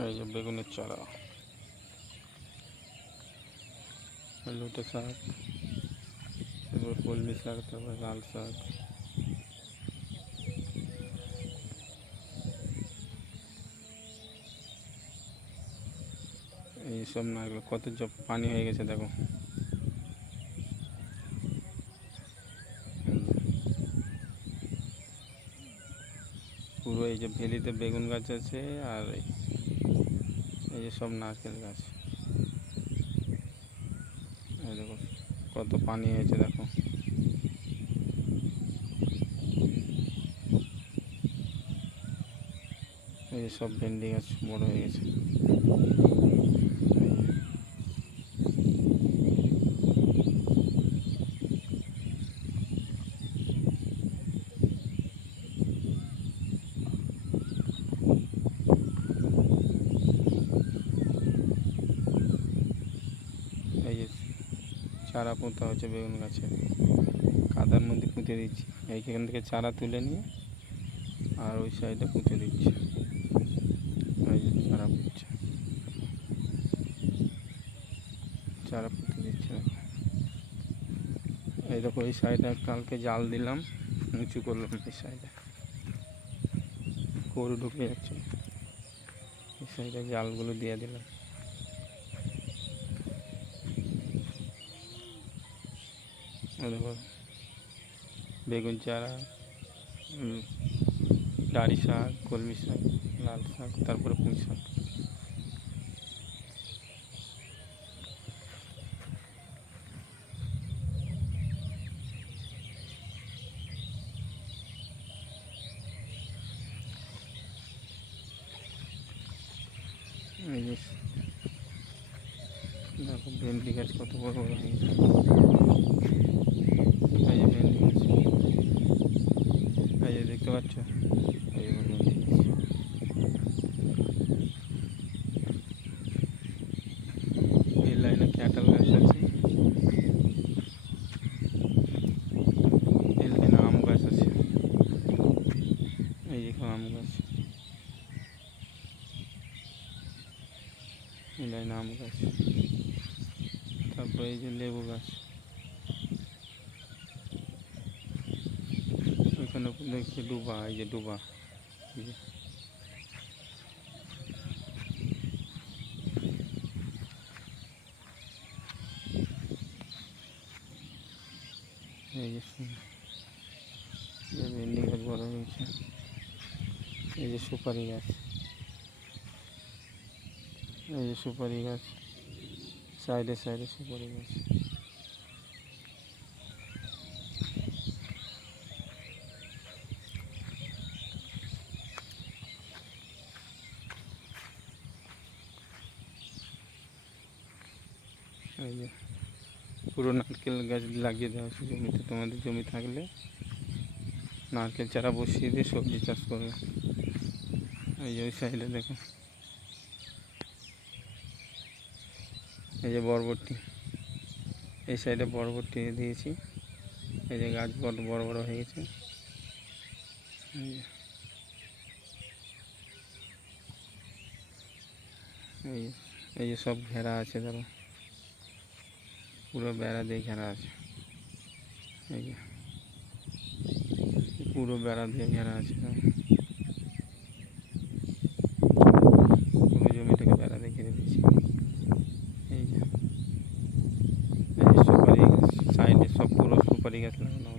এই যে বেগুনের চারা, লুটে শাক, তারপর কলমি শাক, তারপর লাল শাক। এইসব নারকেল কত পানি হয়ে গেছে দেখো। পুরো এই যে ভেলিতে বেগুন গাছ আছে, আর এই যে সব নারকেল গাছ। এই দেখো কত পানি হয়েছে দেখো। এই যে সব ভেন্ডি গাছ বড় হয়ে গেছে। এই যে চারা পোঁতা হচ্ছে বেগুন গাছে, কাদার মধ্যে পুঁতে দিচ্ছি। এইখান থেকে চারা তুলে নিয়ে আর ওই সাইডে পুঁতে দিচ্ছি। এই যে চারা পুঁতছে, চারা পুঁতে দিচ্ছে। এই দেখো এই সাইডে কালকে জাল দিলাম, উঁচু করলাম। এই সাইডে গরু ঢুকে যাচ্ছে, এই সাইডে জালগুলো দিয়ে দিলাম। দেখো বেগুন চারা, ডাঁড়ি শাক, কলমি শাক, লাল শাক, তারপরে পুঁই শাক। এই যে দেখো ভেন্ডি গাছ কত বড় বড় হয়ে গেছে। এই যে ভেন্ডি গাছ, এই যে দেখতে পাচ্ছ, এই যে ভেন্ডি গাছ। এই লাইনে ক্যাটাল গাছ আছে, এই লাইনে আম গাছ আছে। এই যে আম গাছ, এই লাইনে আম গাছ, তারপরে এই যে লেবু গাছ। ওইখানে দেখছি ডুবা, এই যে ডুবা। এই যে ভেন্ডি গাছ বড় হয়েছে। এই যে সুপারি গাছ, এই যে সুপারি গাছ, সাইডে সাইডে সুপারি গাছ। এই যে পুরো নারকেল গাছ লাগিয়ে দেওয়া আছে জমিতে। তোমাদের জমি থাকলে নারকেল চারা বসিয়ে দিয়ে সবজি চাষ করবে। এই যে ওই সাইডে দেখো, এই যে বরবটি, এই সাইডে বরবটি দিয়েছি। এই যে গাছ বড় বড় বড় হয়ে গেছে। এই যে সব ঘেরা আছে ধরো, পুরো বেড়া দিয়ে ঘেরা আছে। এই যে পুরো বেড়া দিয়ে ঘেরা আছে, পুরো জমিটাকে বেড়া দিয়ে ঘিরে দিচ্ছি। এই যে সুপারি গাছ সাইডে সব পুরো সুপারি গাছ লাগানো।